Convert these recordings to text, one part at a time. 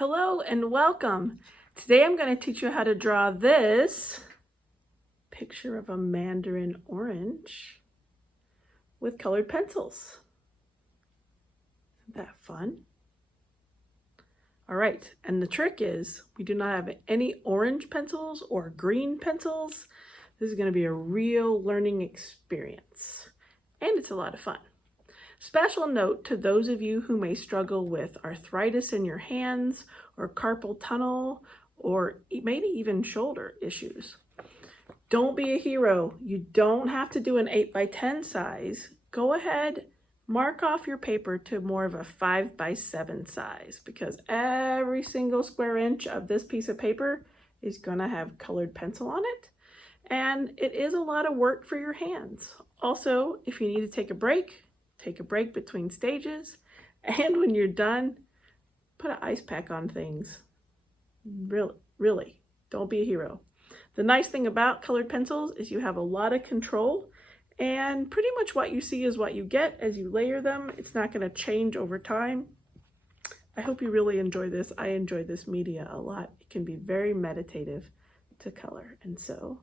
Hello and welcome. Today I'm going to teach you how to draw this picture of a mandarin orange with colored pencils. Isn't that fun? All right, and the trick is we do not have any orange pencils or green pencils. This is going to be a real learning experience, and it's a lot of fun. Special note to those of you who may struggle with arthritis in your hands or carpal tunnel or maybe even shoulder issues. Don't be a hero. You don't have to do an 8x10 size. Go ahead, mark off your paper to more of a 5x7 size because every single square inch of this piece of paper is going to have colored pencil on it. And it is a lot of work for your hands. Also, if you need to take a break between stages, and when you're done, put an ice pack on things. Really, don't be a hero. The nice thing about colored pencils is you have a lot of control, and pretty much what you see is what you get as you layer them. It's not going to change over time. I hope you really enjoy this. I enjoy this media a lot. It can be very meditative to color, and so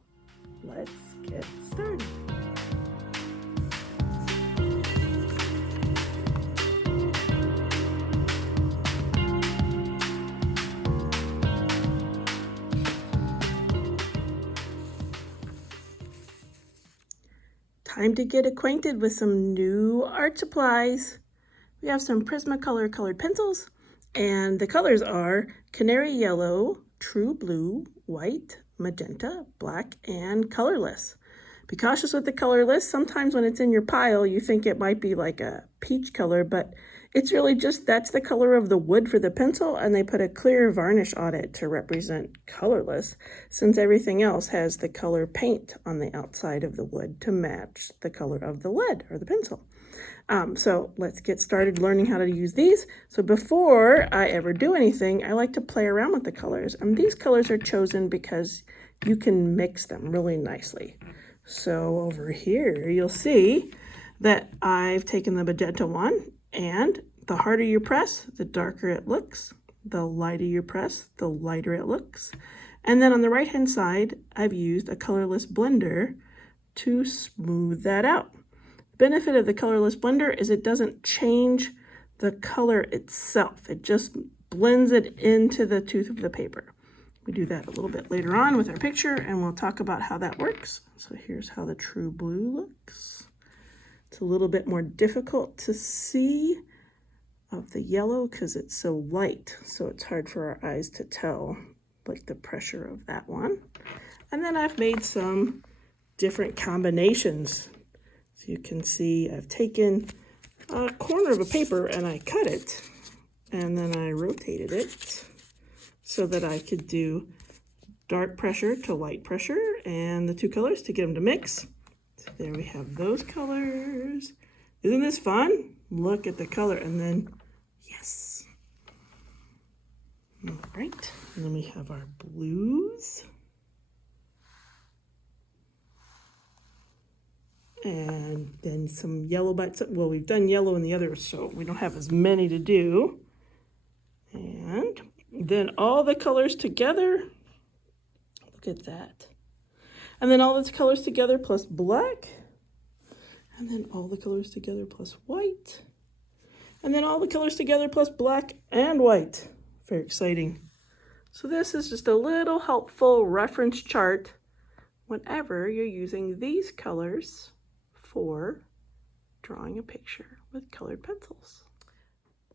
let's get started. Time to get acquainted with some new art supplies. We have some Prismacolor colored pencils, and the colors are canary yellow, true blue, white, magenta, black, and colorless. Be cautious with the colorless. Sometimes when it's in your pile, you think it might be like a peach color, but it's really just that's the color of the wood for the pencil, and they put a clear varnish on it to represent colorless, since everything else has the color paint on the outside of the wood to match the color of the lead or the pencil. So let's get started learning how to use these. So before I ever do anything, I like to play around with the colors. And these colors are chosen because you can mix them really nicely. So over here, you'll see that I've taken the magenta one, and the harder you press, the darker it looks. The lighter you press, the lighter it looks. And then on the right-hand side, I've used a colorless blender to smooth that out. The benefit of the colorless blender is it doesn't change the color itself. It just blends it into the tooth of the paper. We do that a little bit later on with our picture, and we'll talk about how that works. So here's how the true blue looks. It's a little bit more difficult to see of the yellow because it's so light, so it's hard for our eyes to tell, like the pressure of that one. And then I've made some different combinations. So you can see I've taken a corner of a paper and I cut it, and then I rotated it so that I could do dark pressure to light pressure and the two colors to get them to mix. So there we have those colors. Isn't this fun? Look at the color, and then, yes. All right, and then we have our blues. And then some yellow bites. Well, we've done yellow in the others, so we don't have as many to do. And then all the colors together. Look at that. And then all the colors together plus black. And then all the colors together plus white. And then all the colors together plus black and white. Very exciting. So this is just a little helpful reference chart whenever you're using these colors for drawing a picture with colored pencils.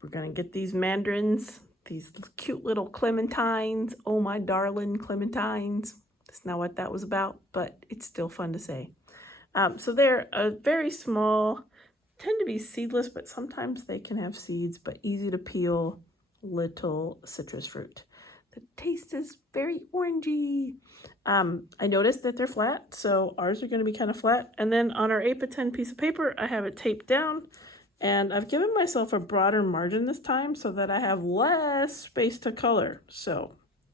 We're going to get these mandarins, these cute little clementines. Oh, my darling clementines. That's not what that was about, but it's still fun to say. So they're a very small, tend to be seedless, but sometimes they can have seeds, but easy to peel little citrus fruit. The taste is very orangey. I noticed that they're flat, so ours are going to be kind of flat. And then on our 8x10 piece of paper, I have it taped down, and I've given myself a broader margin this time so that I have less space to color. So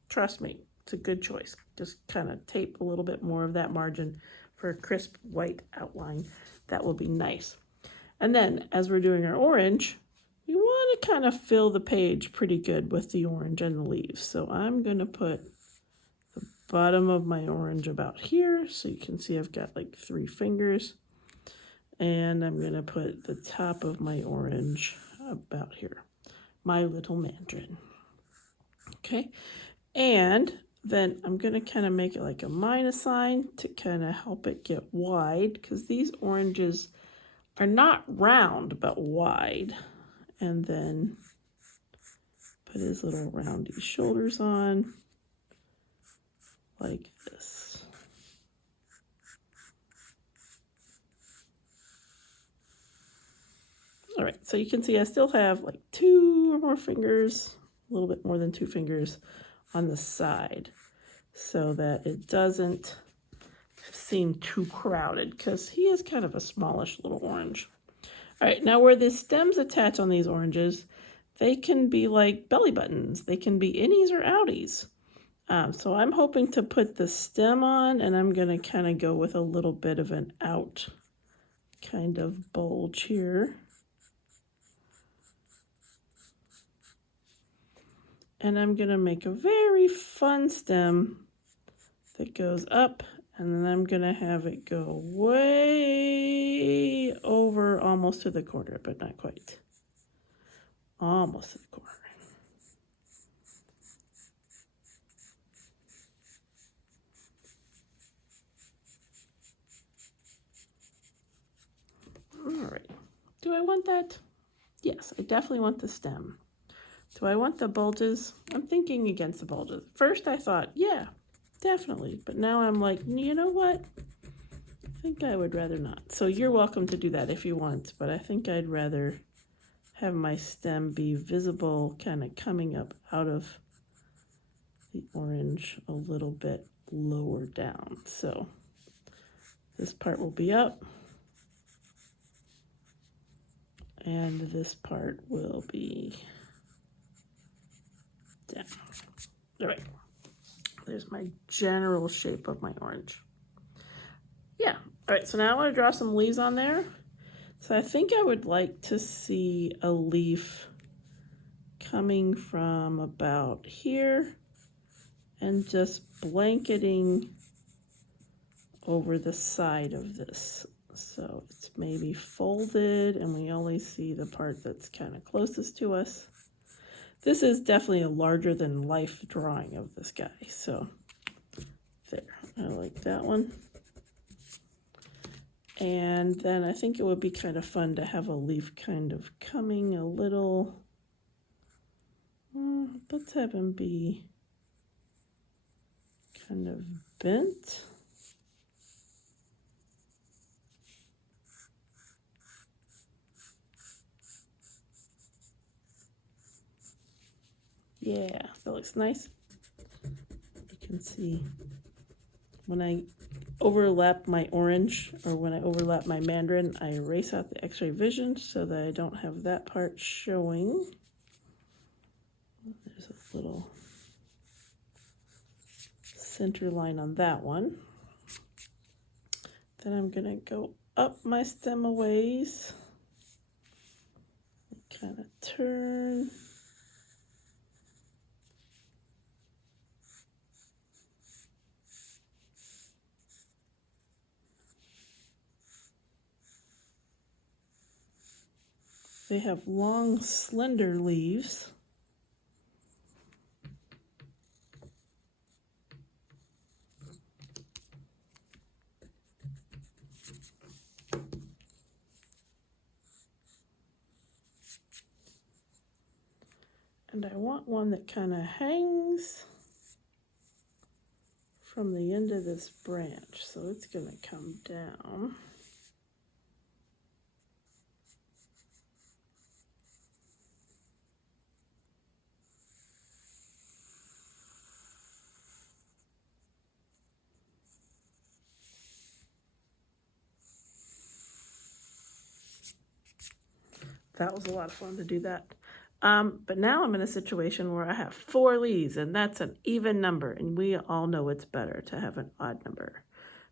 trust me, it's a good choice. Just kind of tape a little bit more of that margin for a crisp white outline. That will be nice. And then as we're doing our orange, we want to kind of fill the page pretty good with the orange and the leaves. So I'm going to put the bottom of my orange about here. So you can see I've got like 3 fingers. And I'm going to put the top of my orange about here. My little mandarin. Okay. And then I'm going to kind of make it like a minus sign to kind of help it get wide, because these oranges are not round but wide. And then put his little roundy shoulders on like this. All right, so you can see I still have like 2 or more fingers, a little bit more than 2 fingers on the side, so that it doesn't seem too crowded, because he is kind of a smallish little orange. All right, now where the stems attach on these oranges, they can be like belly buttons. They can be innies or outies. So I'm hoping to put the stem on, and I'm going to kind of go with a little bit of an out kind of bulge here. And I'm going to make a very fun stem that goes up, and then I'm going to have it go way over almost to the corner, but not quite. Almost to the corner. All right. Do I want that? Yes, I definitely want the stem. Do I want the bulges? I'm thinking against the bulges. First I thought, yeah, definitely. But now I'm like, you know what? I think I would rather not. So you're welcome to do that if you want, but I think I'd rather have my stem be visible, kind of coming up out of the orange a little bit lower down. So this part will be up, and this part will be down. All right, there's my general shape of my orange. Yeah, all right, so now I want to draw some leaves on there. So I think I would like to see a leaf coming from about here and just blanketing over the side of this. So it's maybe folded and we only see the part that's kind of closest to us. This is definitely a larger than life drawing of this guy. So there, I like that one. And then I think it would be kind of fun to have a leaf kind of coming a little, let's have him be kind of bent. Yeah, that looks nice. You can see when I overlap my orange, or when I overlap my mandarin, I erase out the x-ray vision so that I don't have that part showing. There's a little center line on that one. Then I'm gonna go up my stem a ways, kind of turn. They have long, slender leaves. And I want one that kind of hangs from the end of this branch. So it's going to come down. That was a lot of fun to do that. But now I'm in a situation where I have 4 leaves, and that's an even number, and we all know it's better to have an odd number.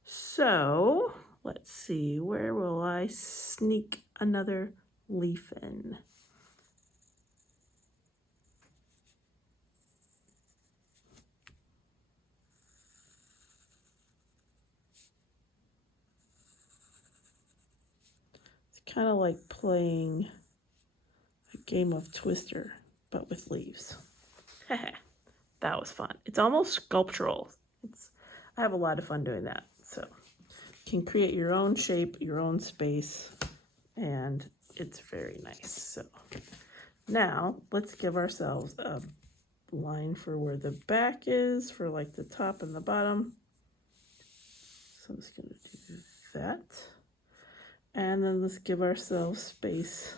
So let's see, where will I sneak another leaf in? kind of like playing a game of Twister, but with leaves. That was fun. It's almost sculptural. I have a lot of fun doing that. So you can create your own shape, your own space, and it's very nice. So now let's give ourselves a line for where the back is, for like the top and the bottom. So I'm just going to do that. And then let's give ourselves space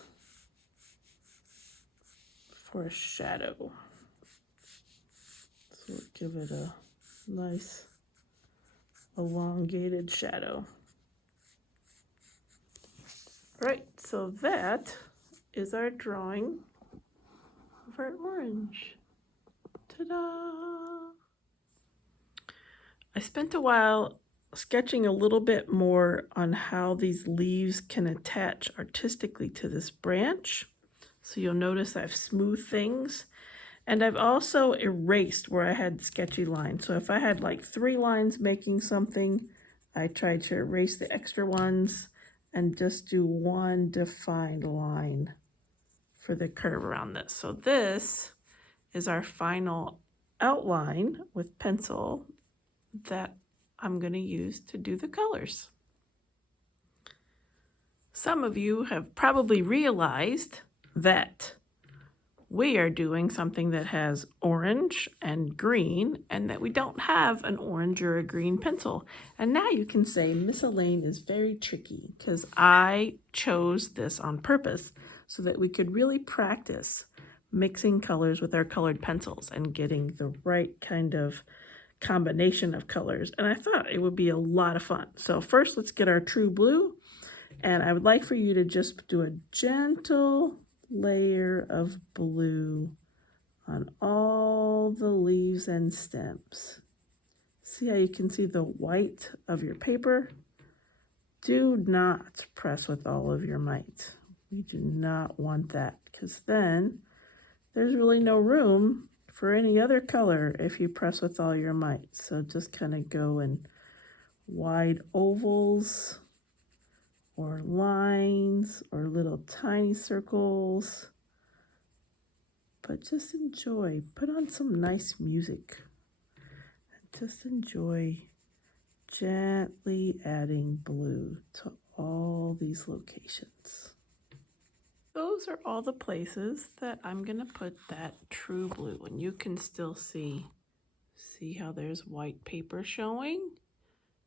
for a shadow. So we'll give it a nice elongated shadow. Right, so that is our drawing of our orange. Ta-da! I spent a while sketching a little bit more on how these leaves can attach artistically to this branch. So you'll notice I've smoothed things, and I've also erased where I had sketchy lines. So if I had like 3 lines making something, I tried to erase the extra ones and just do one defined line for the curve around this. So this is our final outline with pencil that I'm going to use to do the colors. Some of you have probably realized that we are doing something that has orange and green, and that we don't have an orange or a green pencil. And now you can say Miss Alayne is very tricky, because I chose this on purpose so that we could really practice mixing colors with our colored pencils and getting the right kind of combination of colors. And I thought it would be a lot of fun. So first, let's get our true blue. And I would like for you to just do a gentle layer of blue on all the leaves and stems. See how you can see the white of your paper? Do not press with all of your might. We do not want that, because then there's really no room for any other color if you press with all your might. So just kind of go in wide ovals or lines or little tiny circles. But just enjoy, put on some nice music, and just enjoy gently adding blue to all these locations. Those are all the places that I'm gonna put that true blue, and you can still see how there's white paper showing.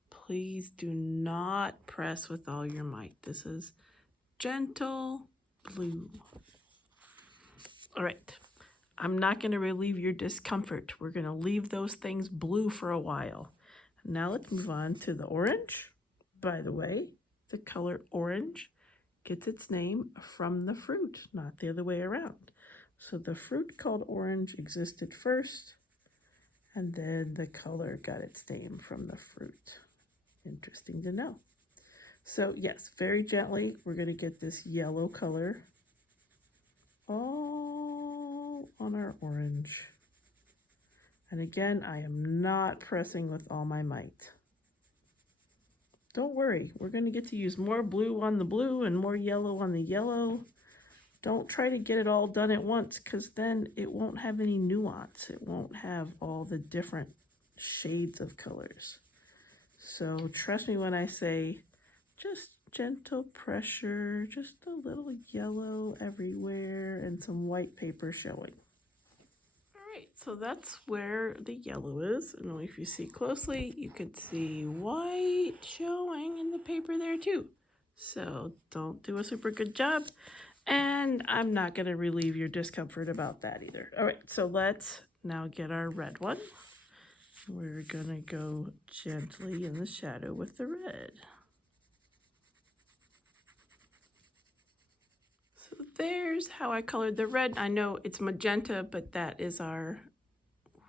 Please do not press with all your might. This is gentle blue. All right, I'm not going to relieve your discomfort. We're going to leave those things blue for a while. Now let's move on to the orange. By the way, the color orange gets its name from the fruit, not the other way around. So the fruit called orange existed first, and then the color got its name from the fruit. Interesting to know. So yes, very gently, we're going to get this yellow color all on our orange. And again, I am not pressing with all my might. Don't worry, we're going to get to use more blue on the blue and more yellow on the yellow. Don't try to get it all done at once, because then it won't have any nuance. It won't have all the different shades of colors. So trust me when I say just gentle pressure, just a little yellow everywhere and some white paper showing. All right, so that's where the yellow is. And if you see closely, you could see white showing in the paper there too. So don't do a super good job. And I'm not going to relieve your discomfort about that either. All right, so let's now get our red one. We're going to go gently in the shadow with the red. So there's how I colored the red. I know it's magenta, but that is our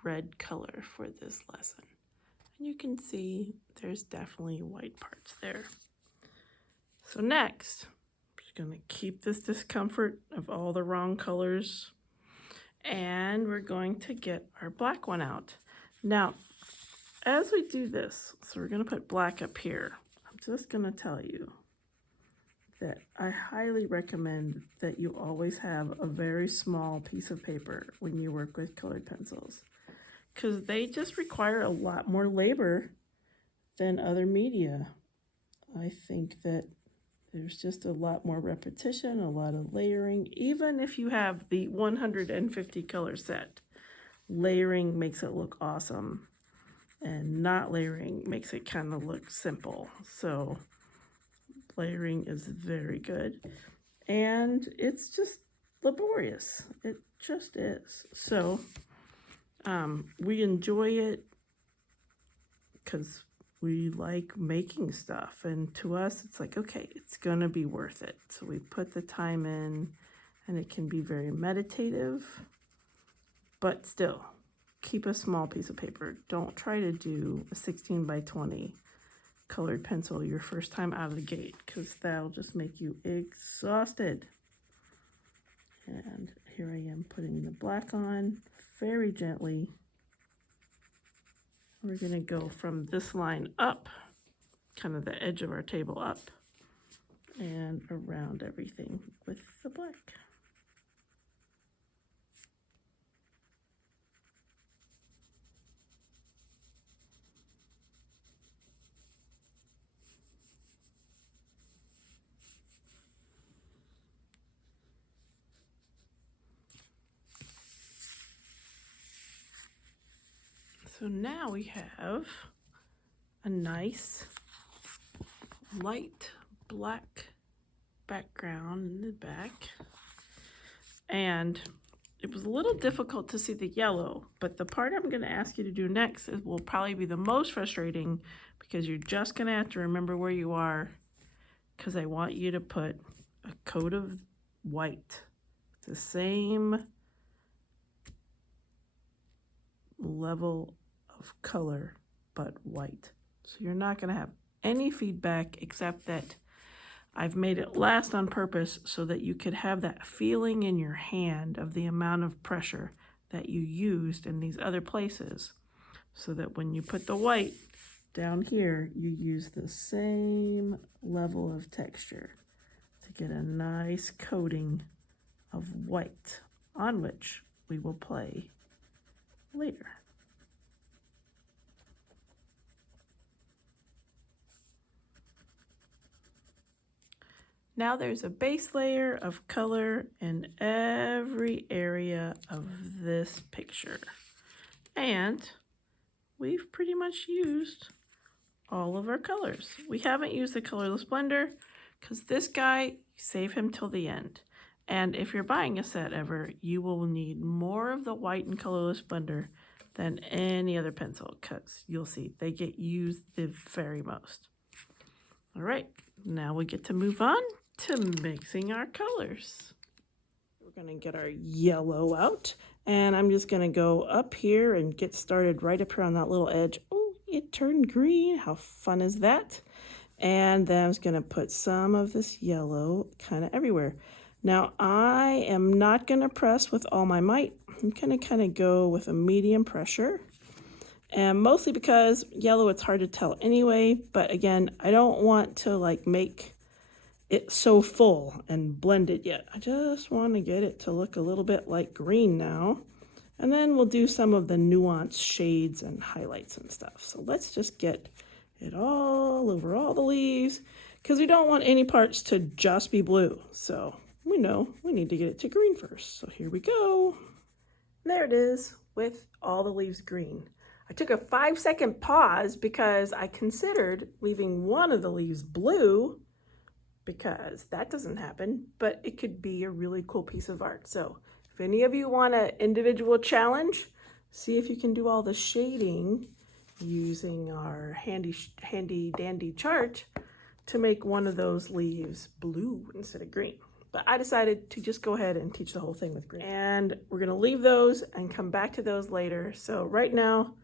red color for this lesson. And you can see there's definitely white parts there. So next, I'm just going to keep this discomfort of all the wrong colors, and we're going to get our black one out. Now, as we do this, so we're going to put black up here. I'm just going to tell you that I highly recommend that you always have a very small piece of paper when you work with colored pencils, because they just require a lot more labor than other media. I think that there's just a lot more repetition, a lot of layering. Even if you have the 150 color set, layering makes it look awesome, and not layering makes it kind of look simple. So layering is very good, and it's just laborious. It just is. So we enjoy it because we like making stuff, and to us it's like, okay, it's gonna be worth it. So we put the time in, and it can be very meditative, but still keep a small piece of paper. Don't try to do a 16 by 20 colored pencil your first time out of the gate, because that'll just make you exhausted. And here I am putting the black on very gently. We're going to go from this line up, kind of the edge of our table up, and around everything with the black. So now we have a nice light black background in the back, and it was a little difficult to see the yellow, but the part I'm going to ask you to do next will probably be the most frustrating, because you're just going to have to remember where you are, because I want you to put a coat of white, the same level of color but white. So you're not going to have any feedback, except that I've made it last on purpose so that you could have that feeling in your hand of the amount of pressure that you used in these other places, so that when you put the white down here, you use the same level of texture to get a nice coating of white on which we will play later. Now there's a base layer of color in every area of this picture, and we've pretty much used all of our colors. We haven't used the colorless blender because this guy, save him till the end. And if you're buying a set ever, you will need more of the white and colorless blender than any other pencil, because you'll see they get used the very most. All right, now we get to move on to mixing our colors. We're going to get our yellow out, and I'm just going to go up here and get started right up here on that little edge. Oh, it turned green. How fun is that? And then I'm just going to put some of this yellow kind of everywhere. Now, I am not going to press with all my might. I'm going to kind of go with a medium pressure. And mostly because yellow, it's hard to tell anyway. But again, I don't want to like make it so full and blended yet. I just want to get it to look a little bit like green now. And then we'll do some of the nuanced shades and highlights and stuff. So let's just get it all over all the leaves, because we don't want any parts to just be blue. So we know we need to get it to green first. So here we go. There it is with all the leaves green. I took a 5-second pause because I considered leaving one of the leaves blue, because that doesn't happen, but it could be a really cool piece of art. So if any of you want an individual challenge, see if you can do all the shading using our handy dandy chart to make one of those leaves blue instead of green. But I decided to just go ahead and teach the whole thing with green. And we're gonna leave those and come back to those later. So right now,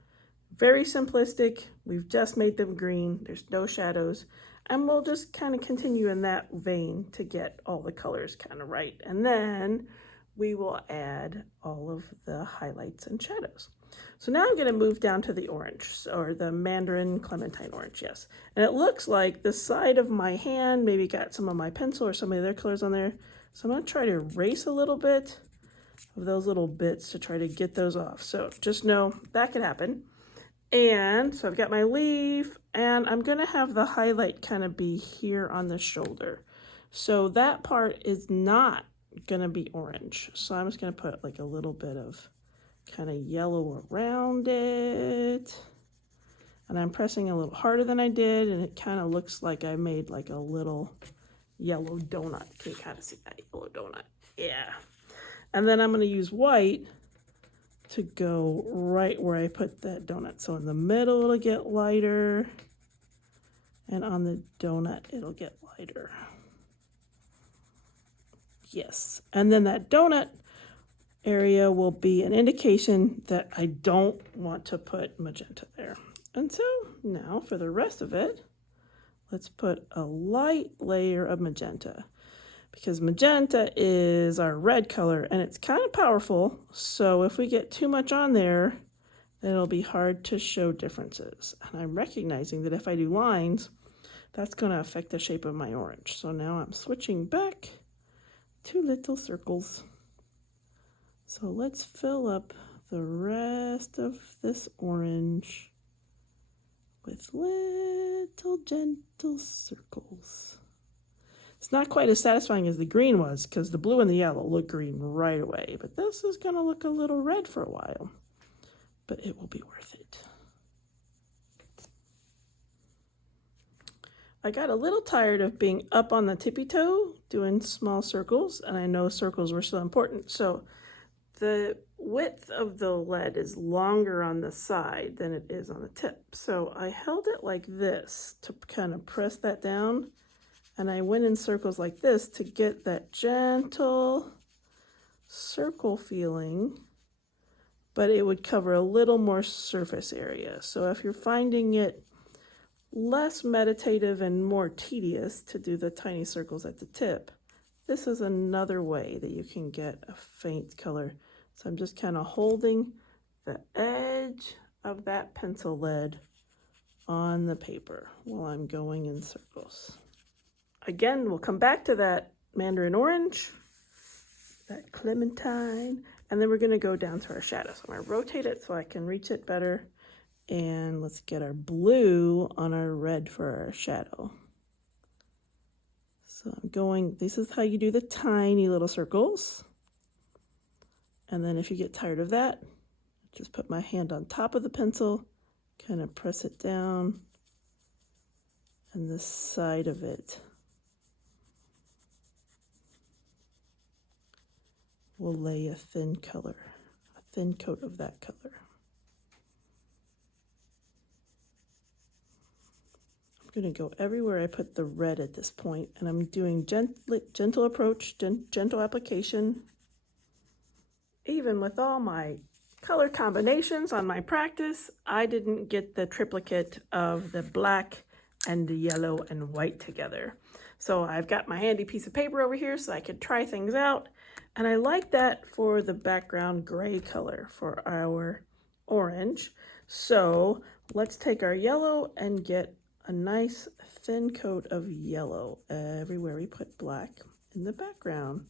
very simplistic. We've just made them green. There's no shadows. And we'll just kind of continue in that vein to get all the colors kind of right. And then we will add all of the highlights and shadows. So now I'm going to move down to the orange, or the Mandarin Clementine Orange, yes. And it looks like the side of my hand maybe got some of my pencil or some of the other colors on there. So I'm going to try to erase a little bit of those little bits to try to get those off. So just know that could happen. And so I've got my leaf, and I'm going to have the highlight kind of be here on the shoulder. So that part is not going to be orange. So I'm just going to put like a little bit of kind of yellow around it. And I'm pressing a little harder than I did, and it kind of looks like I made like a little yellow donut. Can you kind of see that yellow donut? Yeah. And then I'm going to use white to go right where I put that donut. So in the middle it'll get lighter, and on the donut it'll get lighter. Yes, and then that donut area will be an indication that I don't want to put magenta there. And so now for the rest of it, let's put a light layer of magenta, because magenta is our red color and it's kind of powerful. So if we get too much on there, then it'll be hard to show differences. And I'm recognizing that if I do lines, that's going to affect the shape of my orange. So now I'm switching back to little circles. So let's fill up the rest of this orange with little gentle circles. It's not quite as satisfying as the green was, because the blue and the yellow look green right away, but this is going to look a little red for a while, but it will be worth it. I got a little tired of being up on the tippy toe doing small circles, and I know circles were so important. So the width of the lead is longer on the side than it is on the tip. So I held it like this to kind of press that down, and I went in circles like this to get that gentle circle feeling, but it would cover a little more surface area. So if you're finding it less meditative and more tedious to do the tiny circles at the tip, this is another way that you can get a faint color. So I'm just kind of holding the edge of that pencil lead on the paper while I'm going in circles. Again, we'll come back to that Mandarin Orange, that Clementine, and then we're going to go down to our shadow. So I'm going to rotate it so I can reach it better. And let's get our blue on our red for our shadow. So I'm going, this is how you do the tiny little circles. And then if you get tired of that, just put my hand on top of the pencil, kind of press it down, and this side of it will lay a thin color, a thin coat of that color. I'm going to go everywhere I put the red at this point, and I'm doing gentle approach, gentle application. Even with all my color combinations on my practice, I didn't get the triplicate of the black and the yellow and white together. So I've got my handy piece of paper over here so I could try things out. And I like that for the background gray color for our orange. So let's take our yellow and get a nice thin coat of yellow everywhere we put black in the background.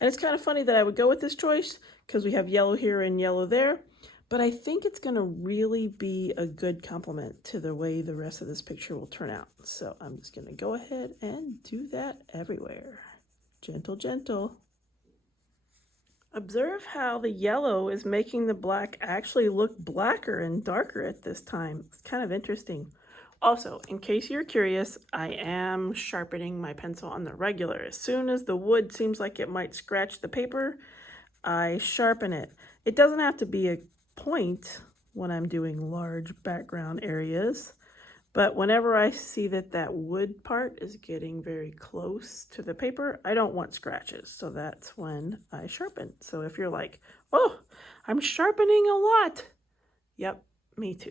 And it's kind of funny that I would go with this choice because we have yellow here and yellow there, but I think it's going to really be a good complement to the way the rest of this picture will turn out. So I'm just going to go ahead and do that everywhere. Gentle, gentle. Observe how the yellow is making the black actually look blacker and darker at this time. It's kind of interesting. Also, in case you're curious, I am sharpening my pencil on the regular. As soon as the wood seems like it might scratch the paper, I sharpen it. It doesn't have to be a point when I'm doing large background areas, but whenever I see that that wood part is getting very close to the paper, I don't want scratches, so that's when I sharpen. So if you're like, oh, I'm sharpening a lot. Yep, me too.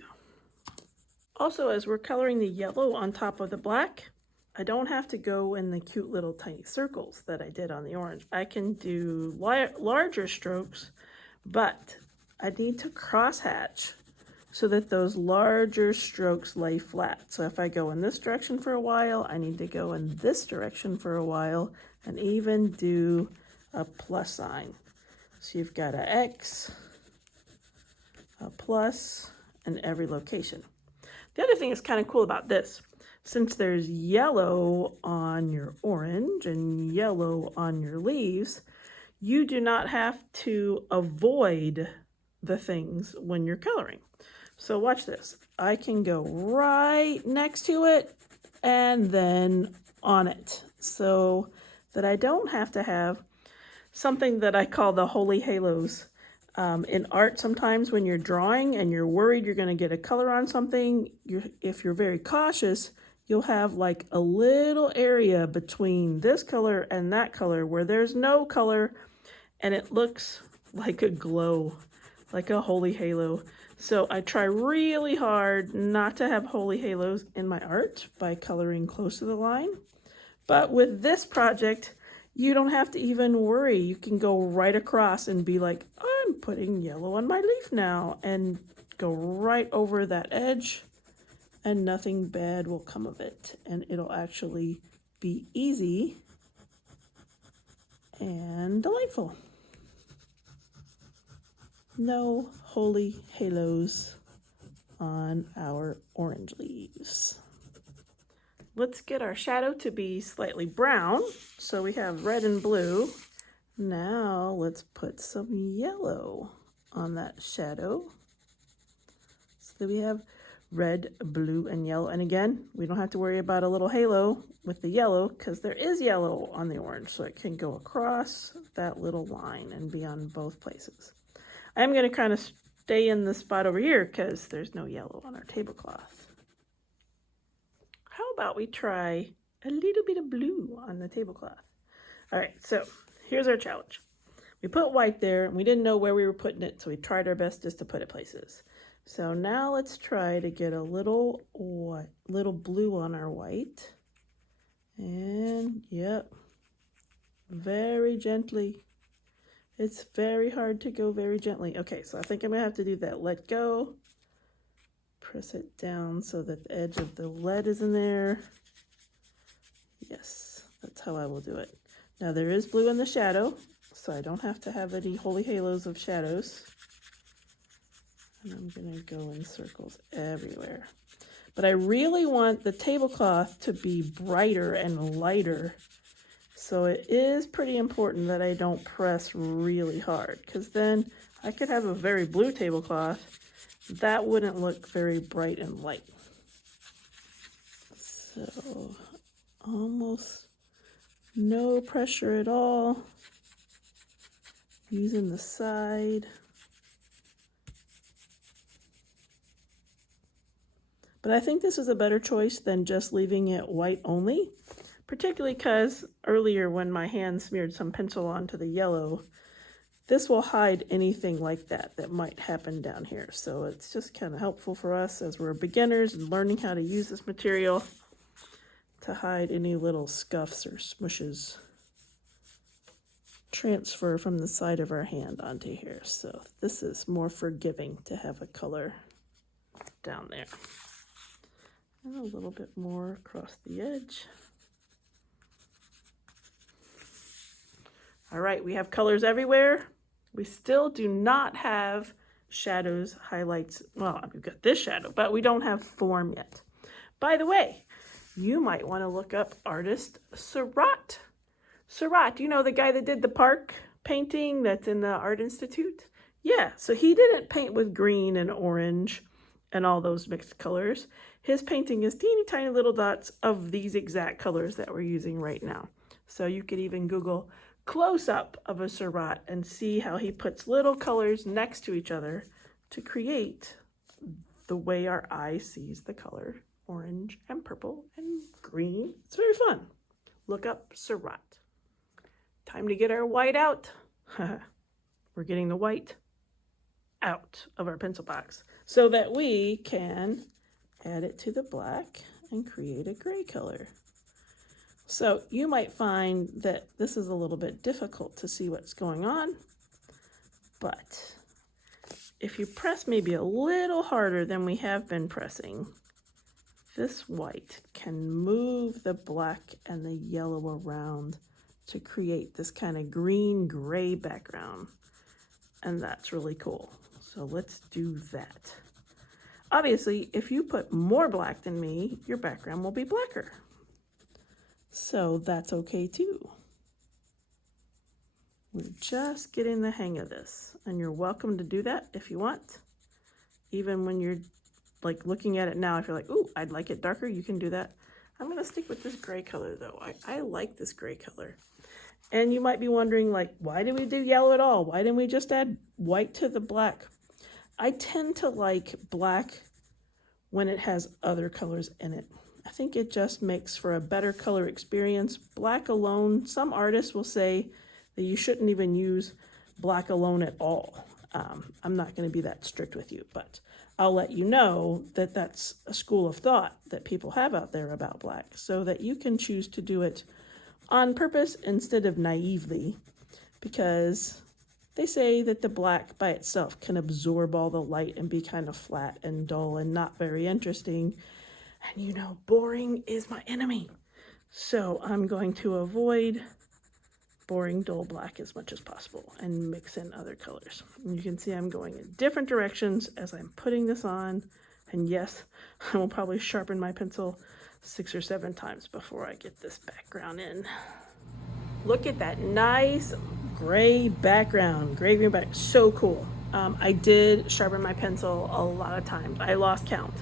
Also, as we're coloring the yellow on top of the black, I don't have to go in the cute little tiny circles that I did on the orange. I can do larger strokes, but I need to crosshatch so that those larger strokes lay flat. So if I go in this direction for a while, I need to go in this direction for a while and even do a plus sign. So you've got an X, a plus, in every location. The other thing that's kind of cool about this, since there's yellow on your orange and yellow on your leaves, you do not have to avoid the things when you're coloring. So watch this. I can go right next to it and then on it, so that I don't have to have something that I call the holy halos. In art, sometimes when you're drawing and you're worried you're going to get a color on something, if you're very cautious, you'll have like a little area between this color and that color where there's no color, and it looks like a glow, like a holy halo. So I try really hard not to have holy halos in my art by coloring close to the line. But with this project, you don't have to even worry. You can go right across and be like, I'm putting yellow on my leaf now, and go right over that edge, and nothing bad will come of it. And it'll actually be easy and delightful. No holy halos on our orange leaves. Let's get our shadow to be slightly brown. So we have red and blue. Now let's put some yellow on that shadow. So that we have red, blue, and yellow. And again, we don't have to worry about a little halo with the yellow because there is yellow on the orange. So it can go across that little line and be on both places. I'm going to kind of stay in the spot over here because there's no yellow on our tablecloth. How about we try a little bit of blue on the tablecloth? All right, so here's our challenge. We put white there, and we didn't know where we were putting it, so we tried our best just to put it places. So now let's try to get a little blue on our white. And yep, very gently. It's very hard to go very gently. Okay, so I think I'm gonna have to do that. Let go. Press it down so that the edge of the lead is in there. Yes, that's how I will do it. Now there is blue in the shadow, so I don't have to have any holy halos of shadows. And I'm gonna go in circles everywhere. But I really want the tablecloth to be brighter and lighter. So it is pretty important that I don't press really hard, because then I could have a very blue tablecloth. That wouldn't look very bright and light. So almost no pressure at all. Using the side. But I think this is a better choice than just leaving it white only, particularly because earlier when my hand smeared some pencil onto the yellow, this will hide anything like that that might happen down here. So it's just kind of helpful for us as we're beginners and learning how to use this material to hide any little scuffs or smushes. Transfer from the side of our hand onto here. So this is more forgiving to have a color down there. And a little bit more across the edge. All right, we have colors everywhere. We still do not have shadows, highlights. Well, we've got this shadow, but we don't have form yet. By the way, you might want to look up artist Surratt. Surratt, you know, the guy that did the park painting that's in the Art Institute? Yeah, so he didn't paint with green and orange and all those mixed colors. His painting is teeny tiny little dots of these exact colors that we're using right now. So you could even Google close-up of a Surratt and see how he puts little colors next to each other to create the way our eye sees the color orange and purple and green. It's very fun. Look up Surratt. Time to get our white out. We're getting the white out of our pencil box so that we can add it to the black and create a gray color. So you might find that this is a little bit difficult to see what's going on, but if you press maybe a little harder than we have been pressing, this white can move the black and the yellow around to create this kind of green-gray background. And that's really cool. So let's do that. Obviously, if you put more black than me, your background will be blacker. So that's okay too. We're just getting the hang of this, and you're welcome to do that if you want. Even when you're like looking at it now, if you're like, ooh, I'd like it darker, you can do that. I'm gonna stick with this gray color though. I like this gray color. And you might be wondering, like, why did we do yellow at all? Why didn't we just add white to the black? I tend to like black when it has other colors in it. I think it just makes for a better color experience. Black alone, some artists will say that you shouldn't even use black alone at all. I'm not going to be that strict with you, but I'll let you know that that's a school of thought that people have out there about black, so that you can choose to do it on purpose instead of naively, because they say that the black by itself can absorb all the light and be kind of flat and dull and not very interesting. And you know, boring is my enemy. So I'm going to avoid boring, dull black as much as possible and mix in other colors. And you can see I'm going in different directions as I'm putting this on. And yes, I will probably sharpen my pencil 6 or 7 times before I get this background in. Look at that nice gray background, gray green background, so cool. I did sharpen my pencil a lot of times. I lost count.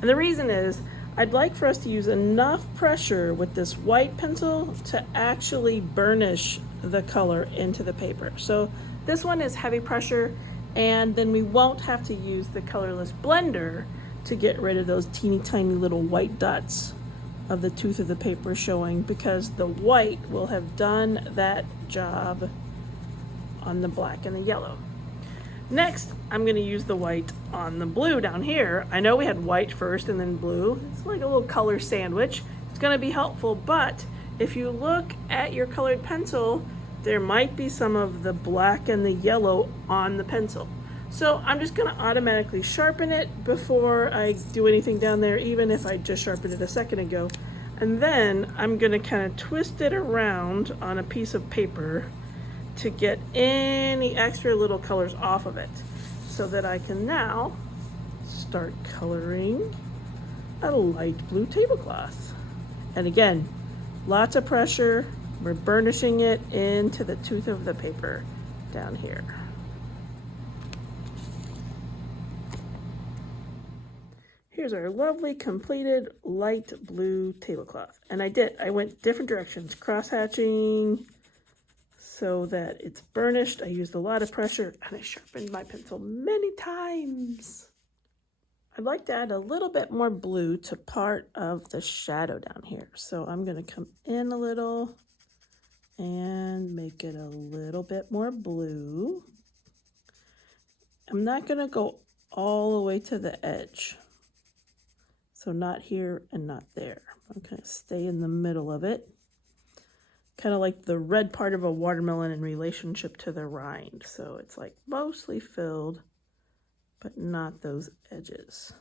And the reason is, I'd like for us to use enough pressure with this white pencil to actually burnish the color into the paper. So this one is heavy pressure, and then we won't have to use the colorless blender to get rid of those teeny tiny little white dots of the tooth of the paper showing, because the white will have done that job on the black and the yellow. Next, I'm going to use the white on the blue down here. I know we had white first and then blue. It's like a little color sandwich. It's going to be helpful, but if you look at your colored pencil, there might be some of the black and the yellow on the pencil. So I'm just going to automatically sharpen it before I do anything down there, even if I just sharpened it a second ago. And then I'm going to kind of twist it around on a piece of paper to get any extra little colors off of it, so that I can now start coloring a light blue tablecloth. And again, lots of pressure. We're burnishing it into the tooth of the paper down here. Here's our lovely completed light blue tablecloth. And I went different directions, cross-hatching so that it's burnished. I used a lot of pressure, and I sharpened my pencil many times. I'd like to add a little bit more blue to part of the shadow down here. So I'm going to come in a little and make it a little bit more blue. I'm not going to go all the way to the edge. So not here and not there. I'm going to stay in the middle of it. Kind of like the red part of a watermelon in relationship to the rind. So it's like mostly filled, but not those edges.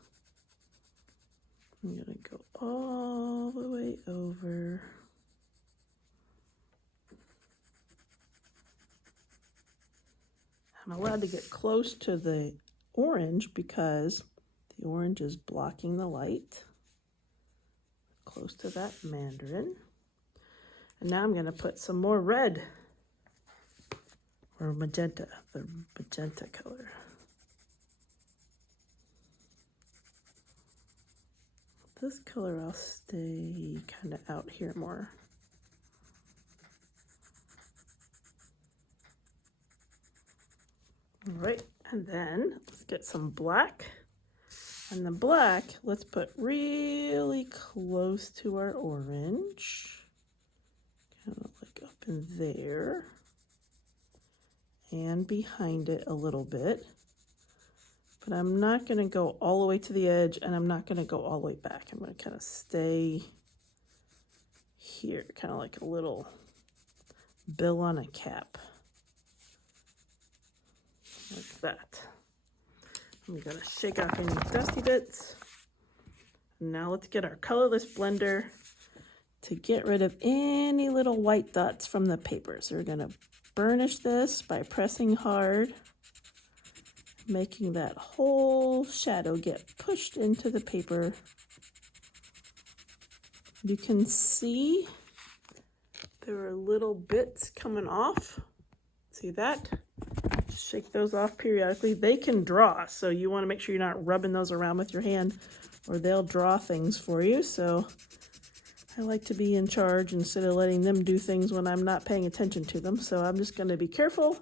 I'm going to go all the way over. I'm allowed to get close to the orange because the orange is blocking the light. Close to that mandarin. And now I'm going to put some more red, or magenta, the magenta color. This color I'll stay kind of out here more. All right, and then let's get some black. And the black, let's put really close to our orange. Kind of like up in there. And behind it a little bit. But I'm not going to go all the way to the edge, and I'm not going to go all the way back. I'm going to kind of stay here, kind of like a little bill on a cap. Like that. I'm gonna shake off any dusty bits. Now let's get our colorless blender to get rid of any little white dots from the paper. So we're gonna burnish this by pressing hard, making that whole shadow get pushed into the paper. You can see there are little bits coming off. See that? Shake those off periodically. They can draw, so you want to make sure you're not rubbing those around with your hand or they'll draw things for you. So I like to be in charge instead of letting them do things when I'm not paying attention to them. So I'm just going to be careful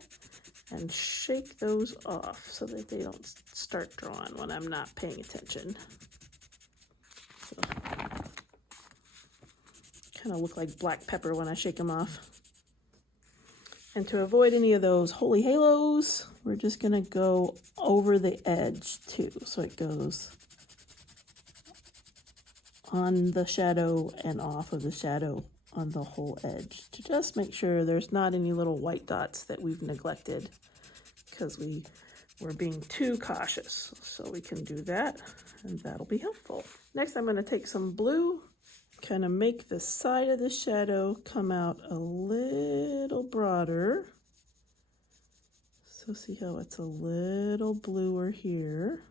and shake those off so that they don't start drawing when I'm not paying attention. So, kind of look like black pepper when I shake them off. And to avoid any of those holy halos, we're just gonna go over the edge too. So it goes on the shadow and off of the shadow on the whole edge to just make sure there's not any little white dots that we've neglected because we were being too cautious. So we can do that and that'll be helpful. Next, I'm gonna take some blue, kind of make the side of the shadow come out a little broader. So see how it's a little bluer here.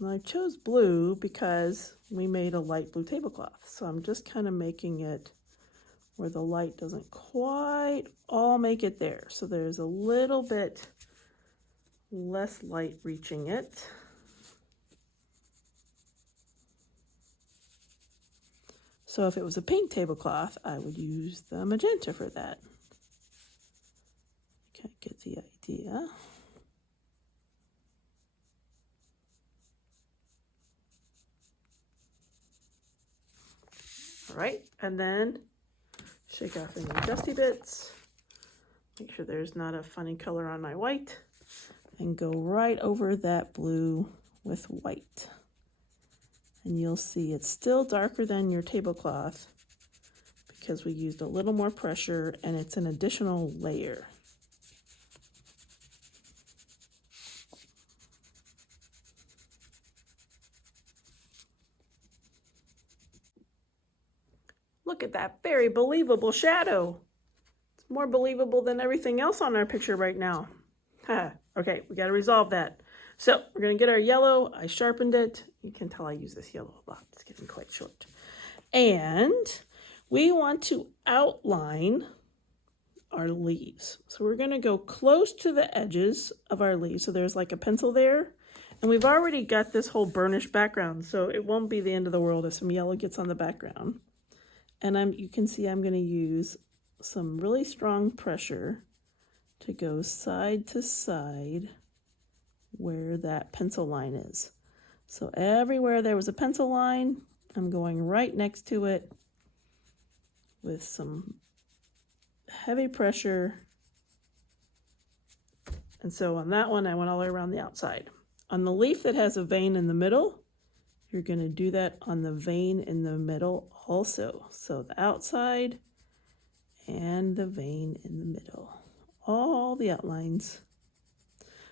And I chose blue because we made a light blue tablecloth. So I'm just kind of making it where the light doesn't quite all make it there. So there's a little bit less light reaching it. So if it was a pink tablecloth, I would use the magenta for that. Okay, get the idea. All right, and then shake off any dusty bits. Make sure there's not a funny color on my white. And go right over that blue with white. And you'll see it's still darker than your tablecloth because we used a little more pressure and it's an additional layer. Look at that very believable shadow. It's more believable than everything else on our picture right now. Okay, we got to resolve that. So we're going to get our yellow. I sharpened it. You can tell I use this yellow a lot. It's getting quite short. And we want to outline our leaves. So we're going to go close to the edges of our leaves. So there's like a pencil there. And we've already got this whole burnished background. So it won't be the end of the world if some yellow gets on the background. And you can see I'm going to use some really strong pressure to go side to side where that pencil line is. So everywhere there was a pencil line, I'm going right next to it with some heavy pressure. And so on that one, I went all the way around the outside. On the leaf that has a vein in the middle, you're going to do that on the vein in the middle also. So the outside and the vein in the middle, all the outlines.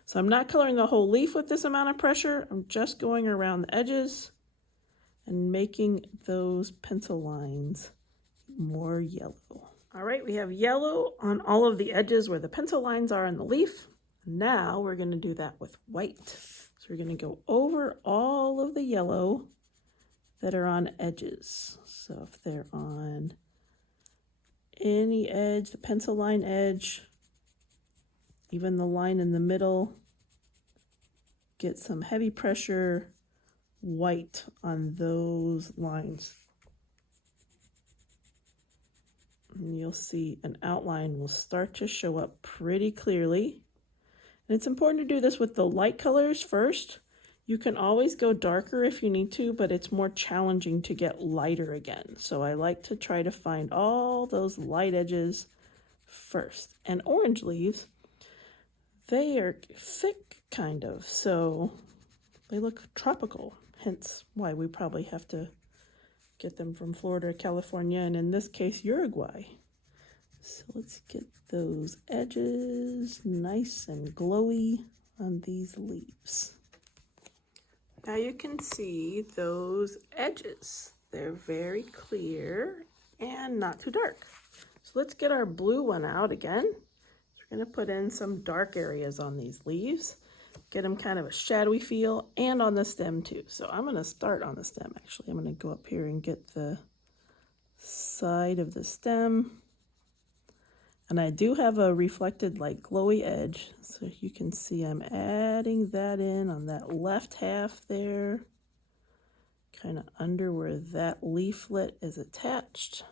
So I'm not coloring the whole leaf with this amount of pressure. I'm just going around the edges and making those pencil lines more yellow. All right, we have yellow on all of the edges where the pencil lines are in the leaf. Now we're going to do that with white. So we're going to go over all of the yellow that are on edges. So if they're on any edge, the pencil line edge, even the line in the middle, get some heavy pressure white on those lines. And you'll see an outline will start to show up pretty clearly. And it's important to do this with the light colors first. You can always go darker if you need to, but it's more challenging to get lighter again. So I like to try to find all those light edges first. And orange leaves, they are thick kind of, so they look tropical, hence why we probably have to get them from Florida, California, and in this case, Uruguay. So let's get those edges nice and glowy on these leaves. Now you can see those edges. They're very clear and not too dark. So let's get our blue one out again. So we're going to put in some dark areas on these leaves, get them kind of a shadowy feel, and on the stem too. So I'm going to start on the stem actually. I'm going to go up here and get the side of the stem. And I do have a reflected like glowy edge, so you can see I'm adding that in on that left half there, kind of under where that leaflet is attached.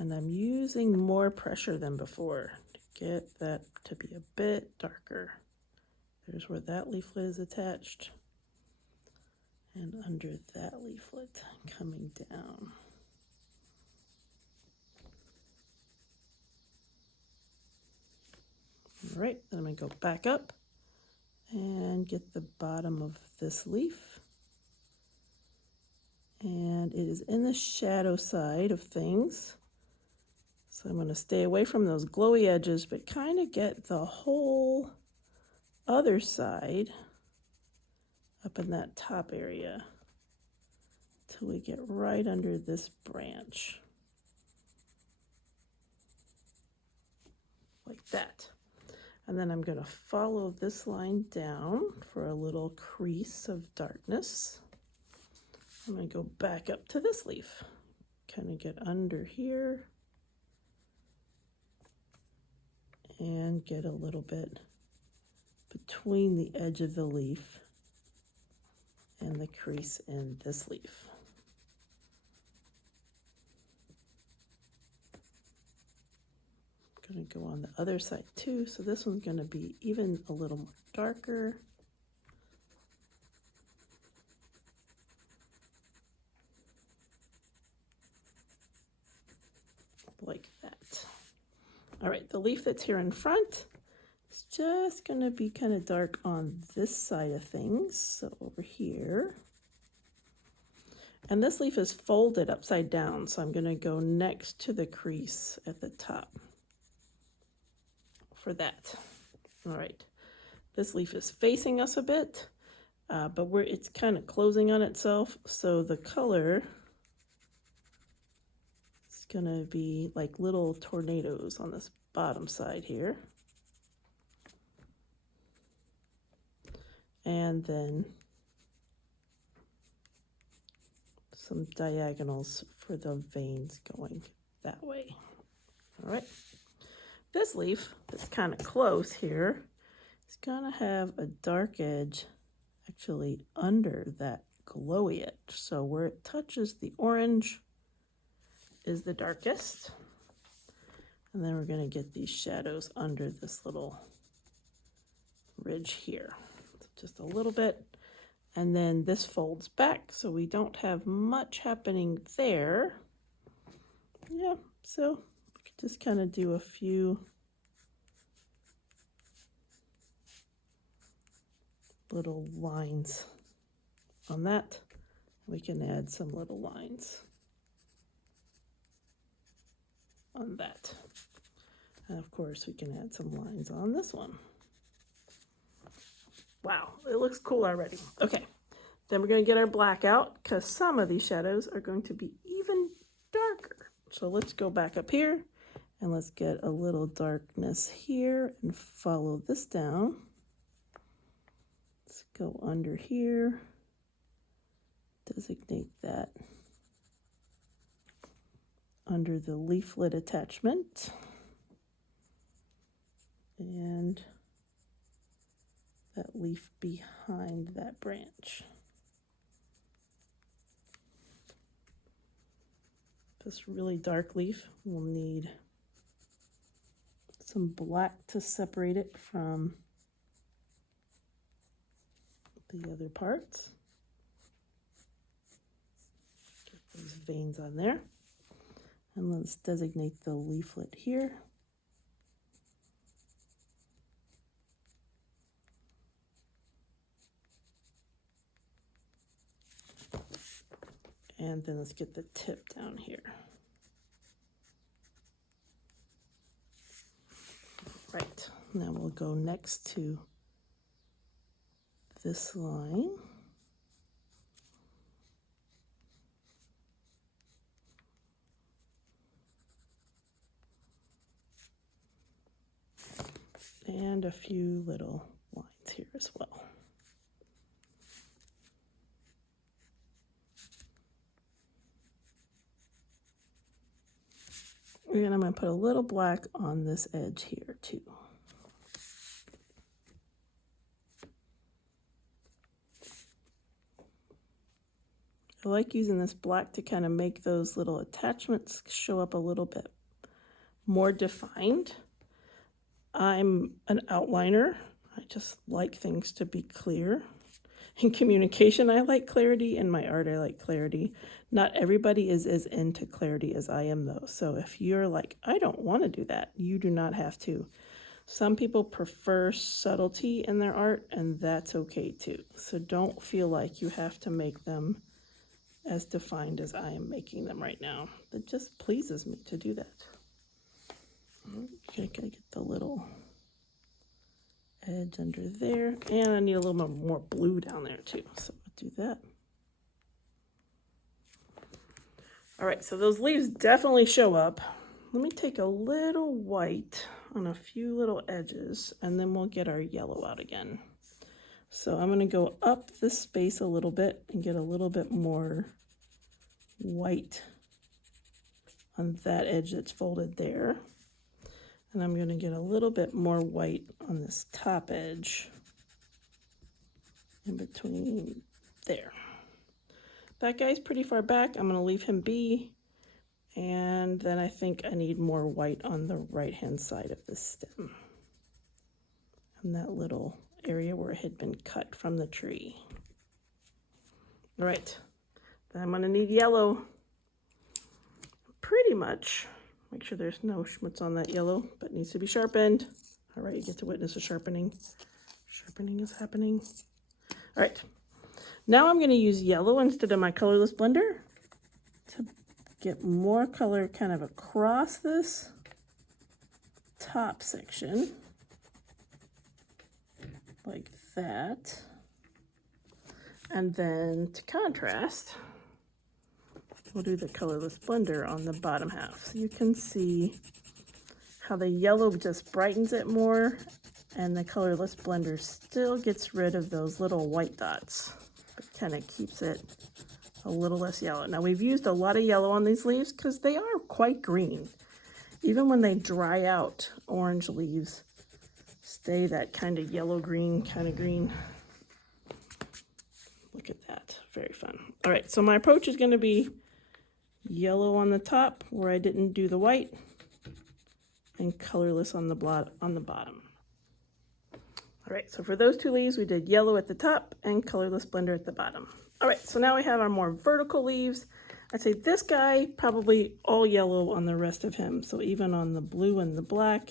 And I'm using more pressure than before to get that to be a bit darker. There's where that leaflet is attached, and under that leaflet coming down. All right, then I'm going to go back up and get the bottom of this leaf. And it is in the shadow side of things. So I'm going to stay away from those glowy edges, but kind of get the whole other side up in that top area till we get right under this branch. Like that. And then I'm going to follow this line down for a little crease of darkness. I'm going to go back up to this leaf, kind of get under here and get a little bit between the edge of the leaf and the crease in this leaf. Going to go on the other side too, so this one's going to be even a little more darker. Like that. All right, the leaf that's here in front is just going to be kind of dark on this side of things, so over here. And this leaf is folded upside down, so I'm going to go next to the crease at the top for that. All right, this leaf is facing us a bit, but it's kind of closing on itself, so the color is gonna be like little tornadoes on this bottom side here. And then some diagonals for the veins going that way. All right. This leaf that's kind of close here is going to have a dark edge actually under that glowy edge. So where it touches the orange is the darkest. And then we're going to get these shadows under this little ridge here. So just a little bit. And then this folds back, so we don't have much happening there. Yeah, so just kind of do a few little lines on that. We can add some little lines on that. And of course, we can add some lines on this one. Wow, it looks cool already. Okay, then we're going to get our black out because some of these shadows are going to be even darker. So let's go back up here. And let's get a little darkness here and follow this down. Let's go under here, designate that under the leaflet attachment, and that leaf behind that branch. This really dark leaf will need some black to separate it from the other parts. Get those veins on there. And let's designate the leaflet here. And then let's get the tip down here. Right, And then we'll go next to this line. And a few little lines here as well. And I'm going to put a little black on this edge here too. I like using this black to kind of make those little attachments show up a little bit more defined. I'm an outliner. I just like things to be clear. In communication, I like clarity. In my art, I like clarity. Not everybody is as into clarity as I am, though. So if you're like, I don't want to do that, you do not have to. Some people prefer subtlety in their art, and that's okay too. So don't feel like you have to make them as defined as I am making them right now. It just pleases me to do that. Okay, gotta get the little edge under there, and I need a little more blue down there too, so we'll do that. All right, so those leaves definitely show up. Let me take a little white on a few little edges, and then we'll get our yellow out again. So I'm going to go up this space a little bit and get a little bit more white on that edge that's folded there. And I'm going to get a little bit more white on this top edge in between there. That guy's pretty far back. I'm going to leave him be. And then I think I need more white on the right-hand side of the stem. And that little area where it had been cut from the tree. All right, then I'm going to need yellow. Pretty much. Make sure there's no schmutz on that yellow, but it needs to be sharpened. All right, you get to witness a sharpening. Sharpening is happening. All right, now I'm going to use yellow instead of my colorless blender to get more color kind of across this top section, like that. And then to contrast, we'll do the colorless blender on the bottom half. So you can see how the yellow just brightens it more, and the colorless blender still gets rid of those little white dots, but kind of keeps it a little less yellow. Now we've used a lot of yellow on these leaves because they are quite green. Even when they dry out, orange leaves stay that kind of yellow-green kind of green. Look at that, very fun. All right, so my approach is going to be yellow on the top where I didn't do the white, and colorless on the bottom. All right, so for those two leaves, we did yellow at the top and colorless blender at the bottom. All right, so now we have our more vertical leaves. I'd say this guy, probably all yellow on the rest of him. So even on the blue and the black,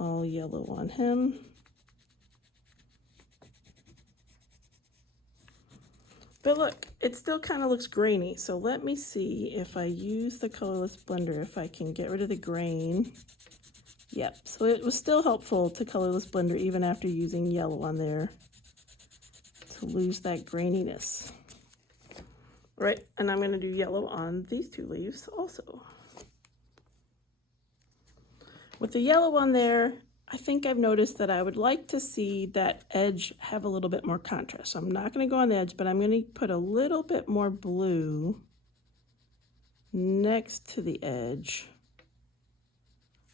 all yellow on him. But look, it still kind of looks grainy. So let me see if I use the colorless blender, if I can get rid of the grain. Yep, so it was still helpful to colorless blender even after using yellow on there to lose that graininess. All right, and I'm gonna do yellow on these two leaves also. With the yellow on there, I think I've noticed that I would like to see that edge have a little bit more contrast. So I'm not going to go on the edge, but I'm going to put a little bit more blue next to the edge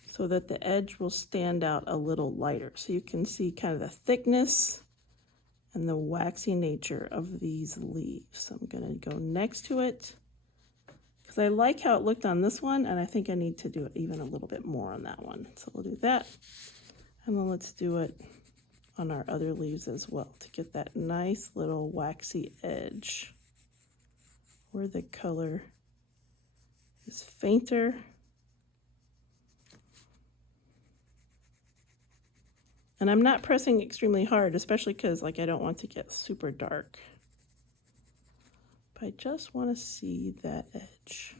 so that the edge will stand out a little lighter. So you can see kind of the thickness and the waxy nature of these leaves. So I'm going to go next to it because I like how it looked on this one, and I think I need to do it even a little bit more on that one. So we'll do that. And then let's do it on our other leaves as well to get that nice little waxy edge where the color is fainter. And I'm not pressing extremely hard, especially because like I don't want to get super dark. But I just want to see that edge.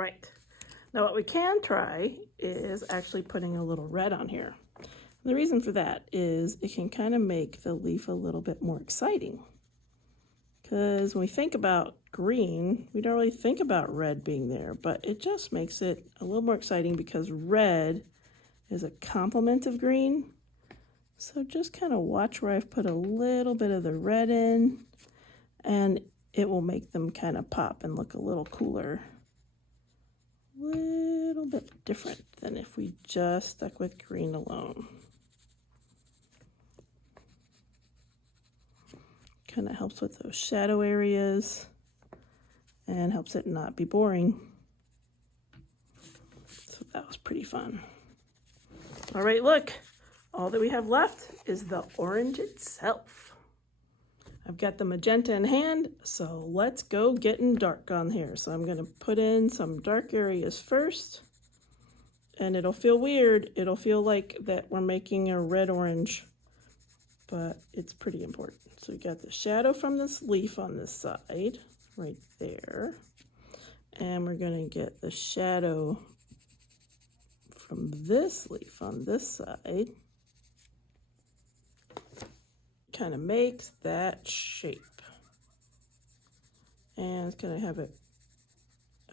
right. Now what we can try is actually putting a little red on here. And the reason for that is it can kind of make the leaf a little bit more exciting. Because when we think about green, we don't really think about red being there, but it just makes it a little more exciting because red is a complement of green. So just kind of watch where I've put a little bit of the red in, and it will make them kind of pop and look a little cooler. A little bit different than if we just stuck with green alone. Kind of helps with those shadow areas and helps it not be boring. So that was pretty fun. All right, look, all that we have left is the orange itself. I've got the magenta in hand, so let's go getting dark on here. So I'm gonna put in some dark areas first, and it'll feel weird. It'll feel like that we're making a red-orange, but it's pretty important. So we got the shadow from this leaf on this side, right there. And we're gonna get the shadow from this leaf on this side. Kind of makes that shape. And it's gonna have it,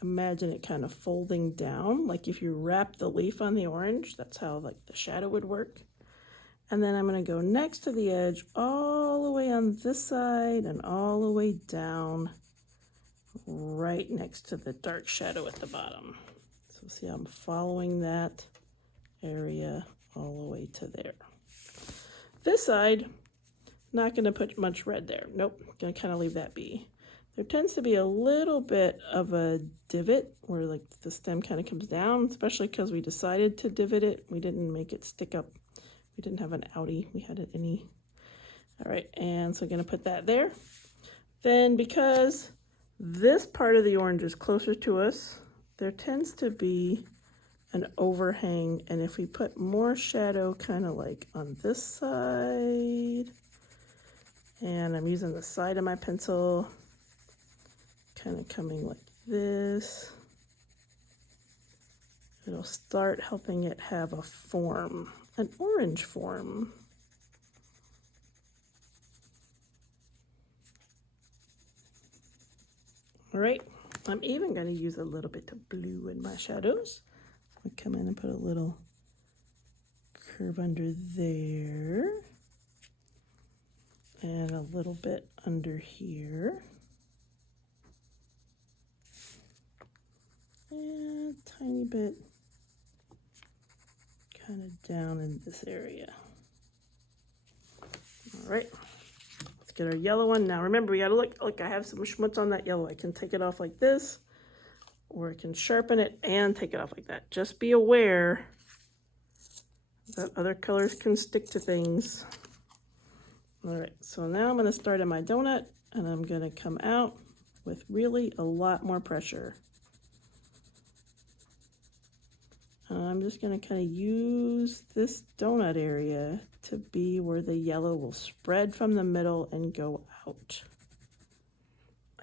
imagine it kind of folding down, like if you wrap the leaf on the orange, that's how like the shadow would work. And then I'm going to go next to the edge all the way on this side and all the way down right next to the dark shadow at the bottom. So see, I'm following that area all the way to there. This side, not going to put much red there. Nope, going to kind of leave that be. There tends to be a little bit of a divot where like the stem kind of comes down, especially because we decided to divot it. We didn't make it stick up. We didn't have an outie, we had it any. All right, and so I'm gonna put that there. Then because this part of the orange is closer to us, there tends to be an overhang, and if we put more shadow kind of like on this side, and I'm using the side of my pencil, kind of coming like this, it'll start helping it have a form. An orange form. All right, I'm even going to use a little bit of blue in my shadows. So I come in and put a little curve under there. And a little bit under here. And a tiny bit kind of down in this area. All right, let's get our yellow one. Now remember, we gotta look, I have some schmutz on that yellow. I can take it off like this, or I can sharpen it and take it off like that. Just be aware that other colors can stick to things. All right, so now I'm gonna start in my donut, and I'm gonna come out with really a lot more pressure. I'm just going to kind of use this donut area to be where the yellow will spread from the middle and go out.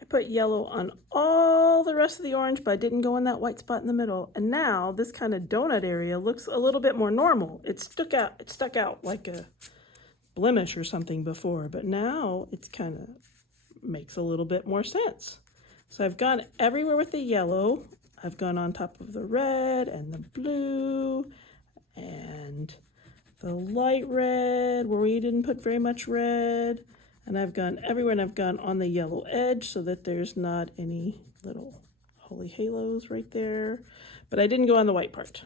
I put yellow on all the rest of the orange, but I didn't go in that white spot in the middle. And now this kind of donut area looks a little bit more normal. It stuck out like a blemish or something before, but now it's kind of makes a little bit more sense. So I've gone everywhere with the yellow. I've gone on top of the red and the blue and the light red where we didn't put very much red. And I've gone everywhere, and I've gone on the yellow edge so that there's not any little holy halos right there. But I didn't go on the white part.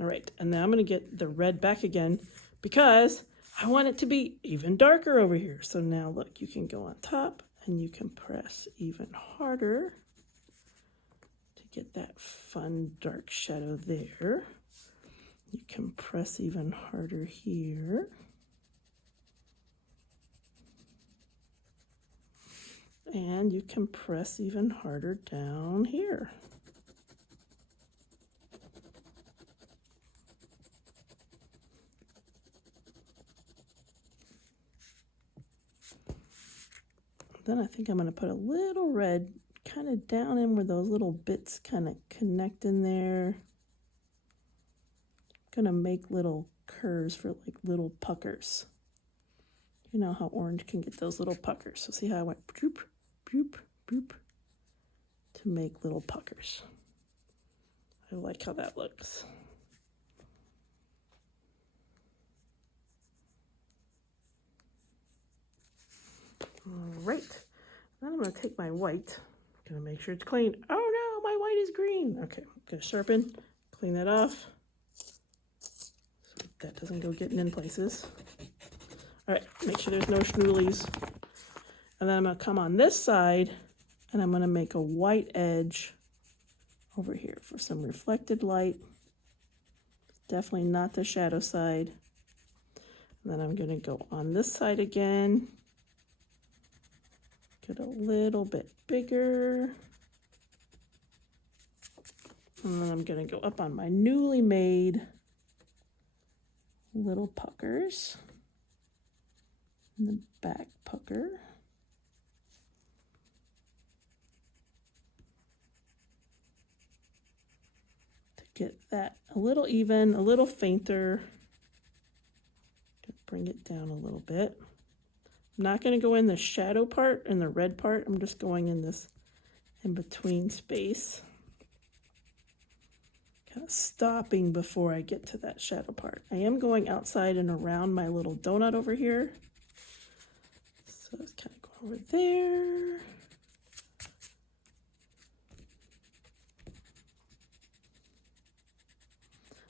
All right, and now I'm going to get the red back again because I want it to be even darker over here. So now look, you can go on top and you can press even harder get that fun dark shadow there. You can press even harder here. And you can press even harder down here. Then I think I'm going to put a little red kind of down in where those little bits kind of connect in there. Gonna make little curves for like little puckers. You know how orange can get those little puckers. So see how I went boop, boop, boop to make little puckers. I like how that looks. All right, then I'm gonna take my white. I'm gonna make sure it's clean. Oh no, my white is green. Okay, I'm gonna sharpen, clean that off. So that doesn't go getting in places. All right, make sure there's no schnoolies. And then I'm gonna come on this side and I'm gonna make a white edge over here for some reflected light. Definitely not the shadow side. And then I'm gonna go on this side again. Get a little bit bigger. And then I'm gonna go up on my newly made little puckers. And the back pucker. To get that a little even, a little fainter. Bring it down a little bit. I'm not going to go in the shadow part and the red part. I'm just going in this in between space. Kind of stopping before I get to that shadow part. I am going outside and around my little donut over here. So it's kind of going over there.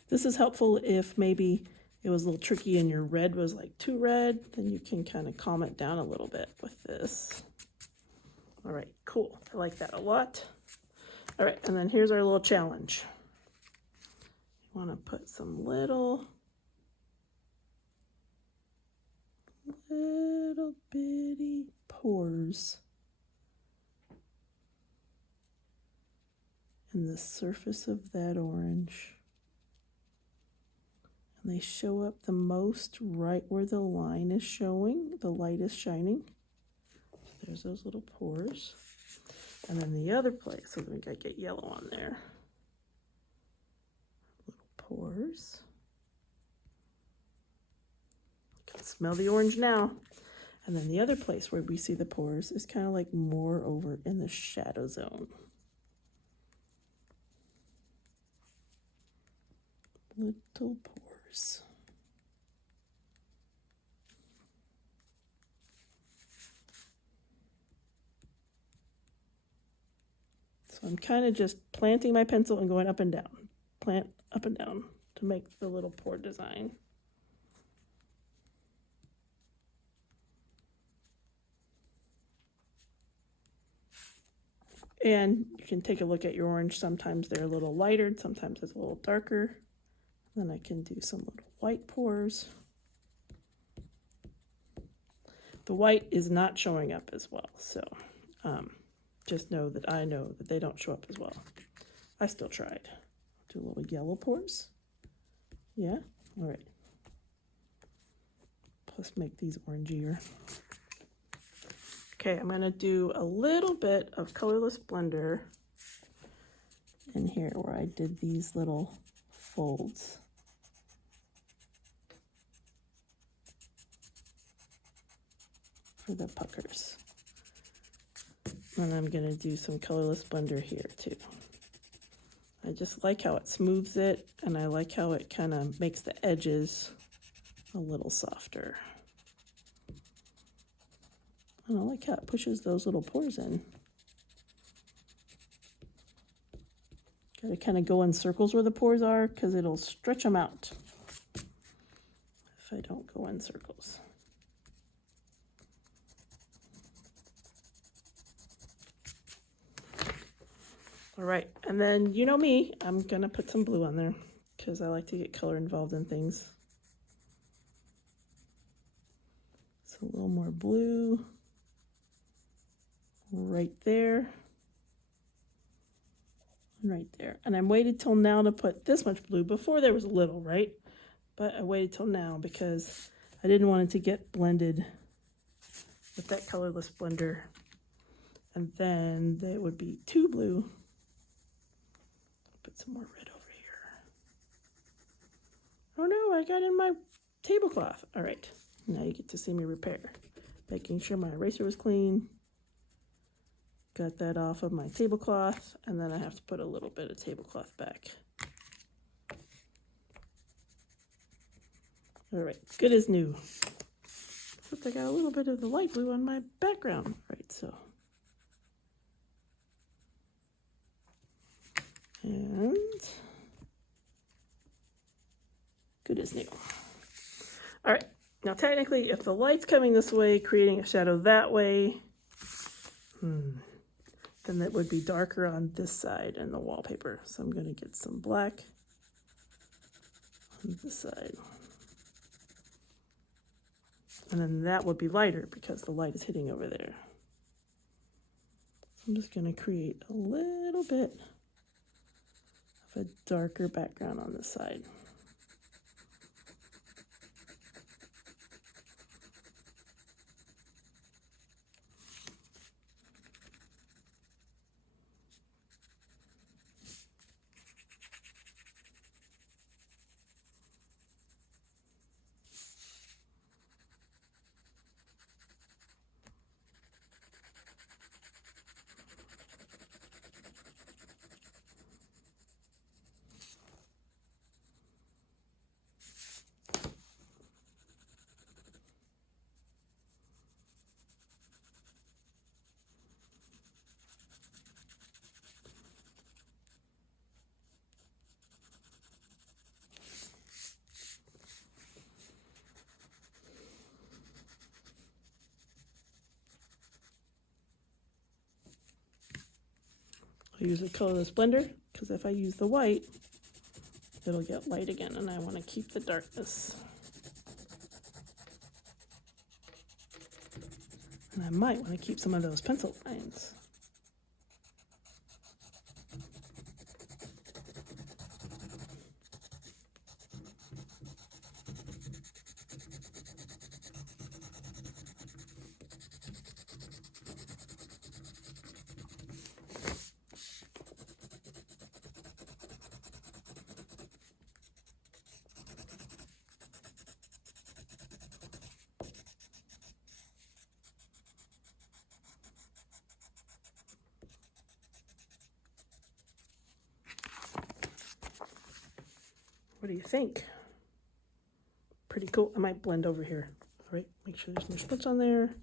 This is helpful if maybe it was a little tricky and your red was like too red, then you can kind of calm it down a little bit with this. All right, cool. I like that a lot. All right, and then here's our little challenge. You want to put some little bitty pores in the surface of that orange. And they show up the most right where the line is showing, the light is shining. There's those little pores. And then the other place, so we gotta get yellow on there. Little pores. You can smell the orange now. And then the other place where we see the pores is kind of like more over in the shadow zone. Little pores. So I'm kind of just planting my pencil and going up and down. Plant up and down to make the little pore design. And you can take a look at your orange. Sometimes they're a little lighter, sometimes it's a little darker. Then I can do some little white pores. The white is not showing up as well, so just know that I know that they don't show up as well. I still tried. Do a little yellow pores. Yeah, all right. Plus make these orangier. Okay, I'm gonna do a little bit of colorless blender in here where I did these little folds. For the puckers. And I'm going to do some colorless blender here too. I just like how it smooths it, and I like how it kind of makes the edges a little softer. And I like how it pushes those little pores in. Got to kind of go in circles where the pores are because it'll stretch them out if I don't go in circles. All right, and then you know me, I'm gonna put some blue on there because I like to get color involved in things. So a little more blue right there and right there. And I waited till now to put this much blue. Before there was a little, right? But I waited till now because I didn't want it to get blended with that colorless blender And then there would be 2 blue. Put some more red over here. Oh no, I got in my tablecloth. All right, now you get to see me repair. Making sure my eraser was clean. Got that off of my tablecloth, and then I have to put a little bit of tablecloth back. All right, good as new. Except I got a little bit of the light blue on my background. All right, so. And good as new. All right, now technically if the light's coming this way, creating a shadow that way, then it would be darker on this side in the wallpaper. So I'm gonna get some black on this side. And then that would be lighter because the light is hitting over there. So I'm just gonna create a little bit of a darker background on this side. I use a colorless blender because if I use the white, it'll get light again, and I want to keep the darkness. And I might want to keep some of those pencil lines. What do you think? Pretty cool. I might blend over here. All right, make sure there's no spots on there.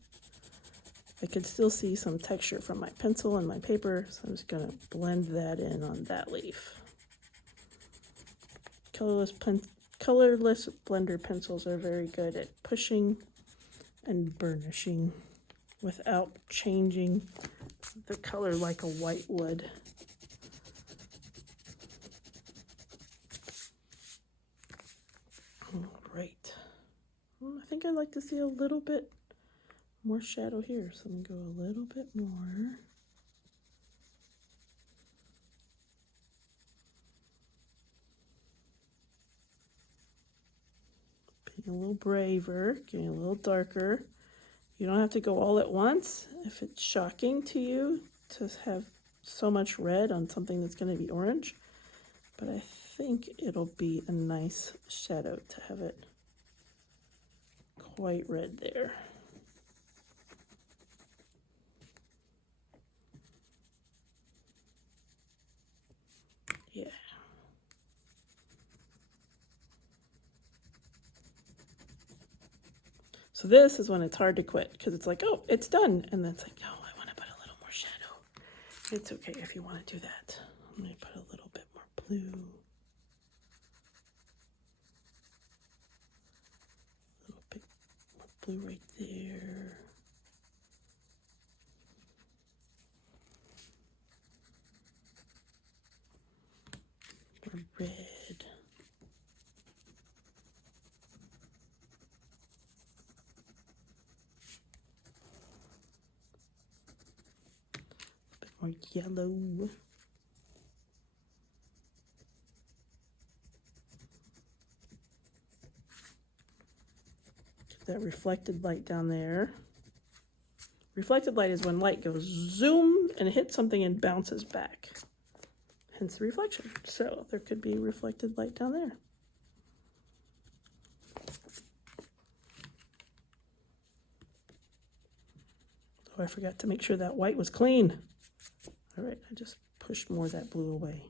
I can still see some texture from my pencil and my paper, so I'm just gonna blend that in on that leaf. Colorless blender pencils are very good at pushing and burnishing without changing the color like a white would. Right. I think I'd like to see a little bit more shadow here, so I'm gonna go a little bit more. Being a little braver, getting a little darker. You don't have to go all at once. If it's shocking to you to have so much red on something that's gonna be orange, but I think it'll be a nice shadow to have it quite red there. Yeah. So this is when it's hard to quit because it's like, oh, it's done. And then it's like, oh, I want to put a little more shadow. It's okay if you want to do that. I'm going to put a little bit more blue. A little bit more blue right there. More red. A bit more yellow. That reflected light down there. Reflected light is when light goes zoom and hits something and bounces back. Hence the reflection. So there could be reflected light down there. Oh, I forgot to make sure that white was clean. All right, I just pushed more of that blue away.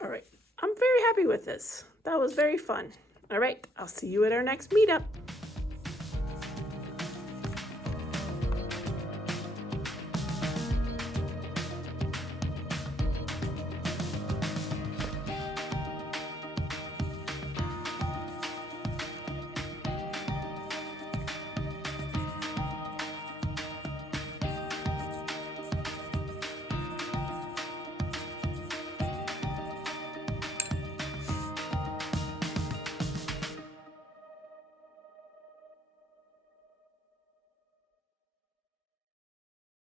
All right, I'm very happy with this. That was very fun. All right, I'll see you at our next meetup.